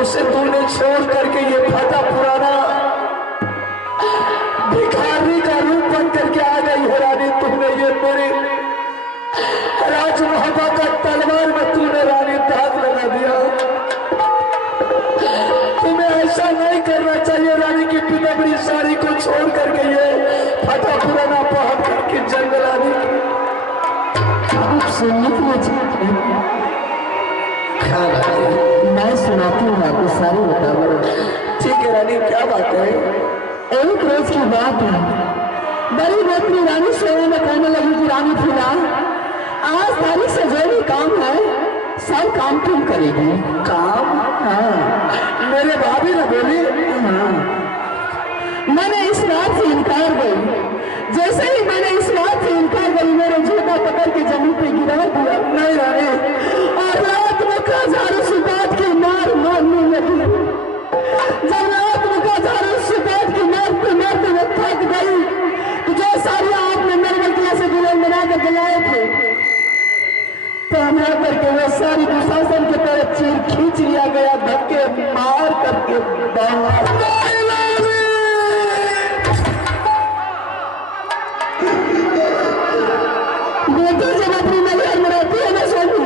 उसे तूने छोड़ करके ये फटा पुराना भिखारी का रूप बन करके आ गई है रानी। तुमने ये मेरे राज मोहब्बत का तलवार में तूने रानी दाग लगा दिया। तुम्हें ऐसा नहीं करना चाहिए रानी की पिताबड़ी साड़ी को छोड़ करके ये फटा पुराना पहन करके जंगल आने की। सुनने के लिए मैं सुनाती हूँ आपको सारी बताओ। ठीक है रानी, क्या बात है? एक रोज की बात है, बड़ी बेटी रानी सेवा में कहने लगी कि रानी फिलहाल आज तारीख से जो भी काम है सब काम तुम करेगी। काम? हाँ। मेरे भाभी ने बोली। हाँ। मैंने इस बात से इनकार गई। जैसे ही मैंने इस बात से इनकार करी मेरे जूता पकड़ के जमीन पे गिरा दिया। नहीं रानी, और रात में झाड़ू सुपात की मार मारने लगी। जब रात में झाड़ू सुपात की मारते मारते वो थक गई तो जो साड़ियां आपने मेरे गलतियां से दुल्हन बना कर जलाए थे पहना करके वो सारी दुशासन के तरफ चीर खींच लिया गया, धक्के मार करके बेटी जब अपनी नजर में रहती है ना सोनू,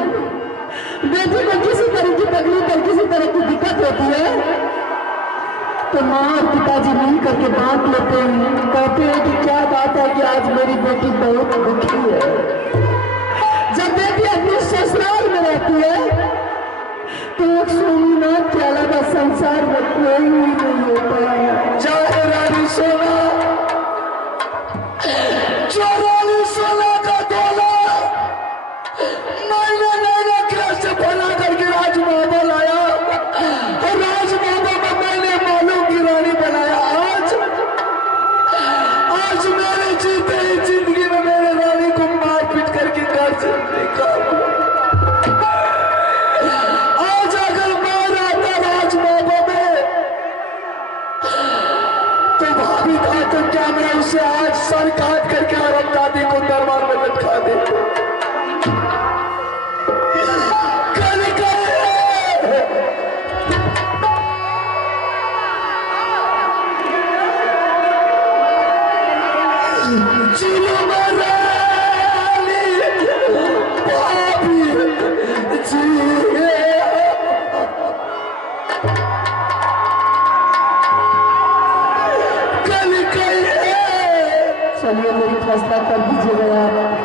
बेटी को किसी तरह की तकलीफ और किसी तरह की दिक्कत होती है तो माँ और पिताजी मिल करके बांट लेते हैं, कहते हैं कि क्या बात है कि आज मेरी बेटी बहुत दुखी है। जब बेटी अपने ससुराल में रहती है तो एक सोमनाथ के अलावा संसार में कोई नहीं होता है। चाहे रानी सोना, चौराली सोना का तोला मैंने कैसे बना करके राज मोहब्बत लाया और राज मोहब्बत में मैंने मालूम की रानी बनाया। आज मेरे जीते ही जिंदगी में मेरे रानी को मार पीट करके घर से निकाल। आज अगर मैं रहता राज मोहब्बत में तो भाभी था तो क्या मैं उसे आज सर काट करके और दादी को दरबार में लटका देता। चलिए मेरी फैसला कर दीजिएगा आप।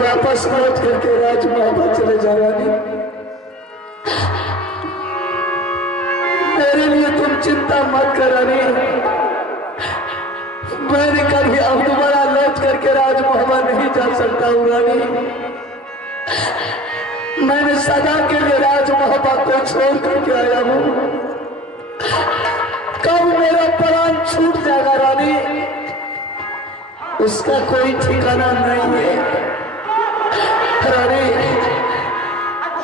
वापस लौट करके राजमहल चले जा रानी। मेरे लिए तुम चिंता मत कर रानी। मैंने कभी अब दोबारा लौट करके राजमहल नहीं जा सकता हूँ रानी। मैंने सदा के लिए राजमहल को छोड़ करके आया हूँ। कब मेरा प्राण छूट जाएगा रानी, उसका कोई ठिकाना नहीं है रानी।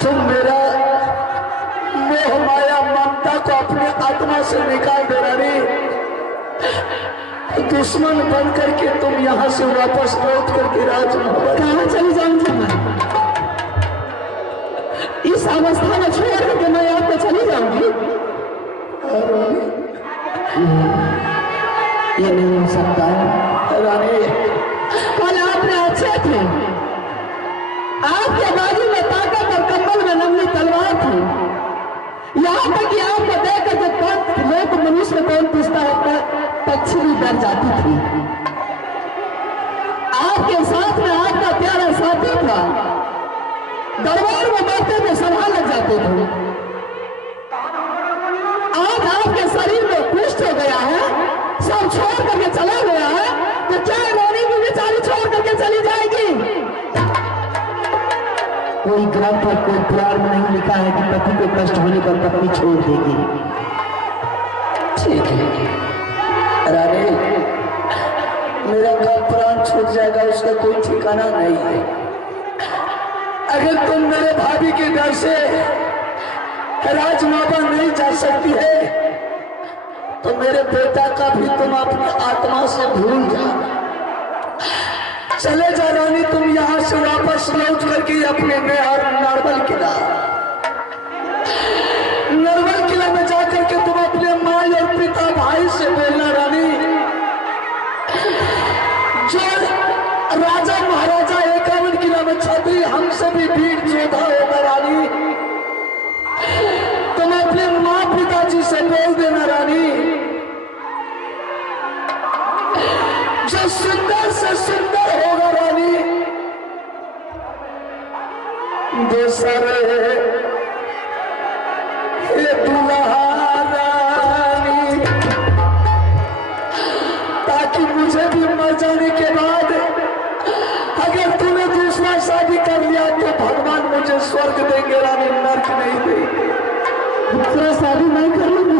तुम मेरा मोह माया ममता को अपने आत्मा से निकाल दे रानी। दुश्मन बन करके तुम यहाँ से वापस लौट करके राजमहल। कहाँ चली जाऊंगी मैं? इस अवस्था में छोड़ करके मैं यहाँ पे चली जाऊंगी? ये नहीं हो सकता है रानी। कल आपने अच्छे थे, आपके बाजू में ताकत और कम्बल में नमनी तलवार थी। यहाँ तक कि आपको देखकर जब पंथ लोग मनुष्य कौन पूछता है, पक्षी भी डर जाती थी। आपके साथ में आपका प्यारा साथी था, दरबार में बैठते थे सभा लग जाते थे। आज आपके शरीर में कुष्ठ हो गया है, सब छोड़ करके चला गया है, तो क्या रानी भी बेचारी छोड़ करके चली जाएगी? कोई ग्रंथ पर कोई पुराण में नहीं लिखा है कि पति को कष्ट होने पर पत्नी छोड़ देगी। ठीक है रानी, मेरा कब प्राण छूट जाएगा उसका कोई ठिकाना नहीं है। अगर तुम मेरे भाभी के डर से राजमहल नहीं जा सकती है, तो मेरे बेटा का भी तुम अपनी आत्मा से भूल जाओ। चले जा रानी, तुम यहाँ से वापस लौट करके अपने नर्मल किला में जाकर के तुम अपने माँ और पिता भाई से बोलना रानी, जो राजा महाराजा 51 किला में छतरी हमसे भी भीड़ जोधा होगा रानी। तुम अपने माँ पिताजी से बोल देना रानी, जो सुंदर से सुंदर होगा रानी, दूसरे दुल्हा रानी, ताकि मुझे भी मर जाने के बाद अगर तूने दूसरा शादी कर लिया तो भगवान मुझे स्वर्ग देंगे रानी, नर्क नहीं देंगे। दूसरा शादी नहीं कर लूंगी।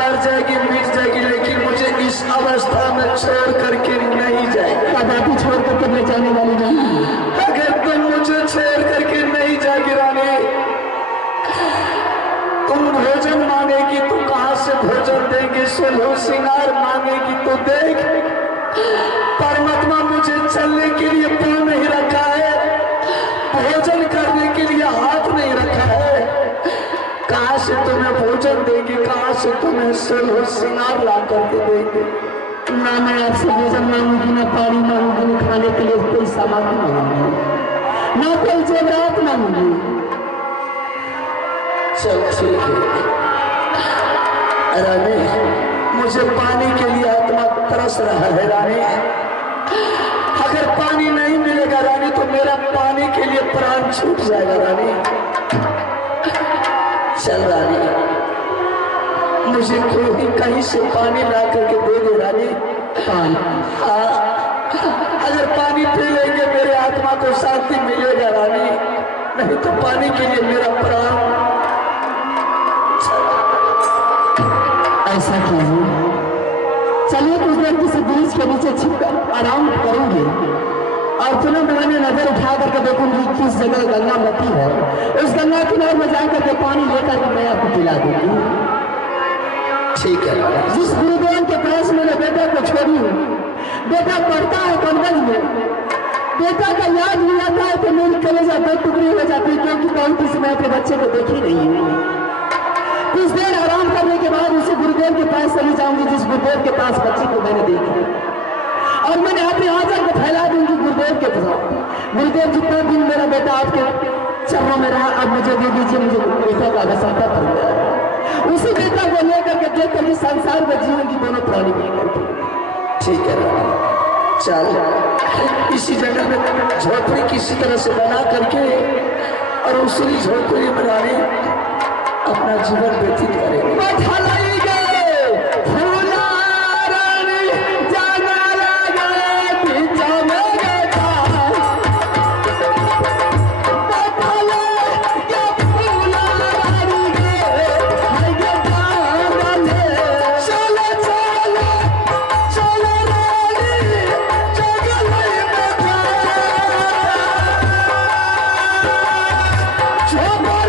मर जाएगी मिट जाएगी, लेकिन मुझे इस अवस्था में छोड़ करके नहीं जाएगी। कदापि छोड़ करके मैं जाने वाली नहीं। अगर तुम मुझे छोड़ करके नहीं जाएगी रानी, तुम भोजन मांगेगी तो कहां से भोजन देंगे, सुलह सिंगार मांगेगी तो देख। परमात्मा मुझे चलने के लिए पाँव नहीं रखा है, भोजन करने के लिए हाथ नहीं रखा है। कहां से तुम्हें भोजन देंगे, कहां से तुम्हें सुलह सिंगार ला करके देंगे। ना मैं आपसे भोजन मांगूंगी, ना पानी मांगूंगी, ना खाने के लिए कोई सामान मांगूंगी, ना कोई जेवरात मांगूंगी। चल ठीक है रानी, मुझे पानी के लिए आत्मा तरस रहा है रानी। अगर पानी नहीं मिलेगा रानी तो मेरा पानी के लिए प्राण छूट जाएगा रानी। चल रानी, मुझे कोई कहीं से पानी ला करके दे दे रानी। हाँ, अगर पानी पी लेंगे मेरे आत्मा को शांति मिलेगा रानी, नहीं तो पानी के लिए मेरा प्राण। ऐसा कीजिए, चलिए कुछ देर किसी ब्रिज के नीचे छिपकर आराम करूंगी और पुनः मैंने नजर उठा करके देखूंगी किस जगह गंगा बहती है, उस गंगा किनारे में जाकर के पानी लेकर के मैं आपको पिला दूंगी। ठीक है। जिस गुरुदेव के पास मैंने बेटा को छोड़ी, बेटा पढ़ता है कॉन्वेंट में, बेटा का याद नहीं आता है तो मेरी कलेजा दो टुकड़ी हो जाती है, क्योंकि बहुत किसी मैं अपने बच्चे को देखी नहीं हूँ। कुछ देर आराम करने के बाद उसी गुरुदेव के पास चली जाऊंगी जिस गुरुदेव के पास बच्चे को मैंने देखी, और मैंने अपने आंचल को फैला दूंगी गुरुदेव के पास। गुरुदेव जितना दिन मेरा बेटा आपके चरणों में रहा, अब मुझे दे दीजिए, मुझे बेटा का आवश्यकता पड़ गया। उसी बेटा को लेकर के देख कर संसार में जीवन की दोनों प्राणी मिलकर। ठीक है चल, इसी जगह में झोपड़ी किसी तरह से बना करके और उसी झोपड़ी बनाने अपना जीवन व्यतीत करेंगे। Come on!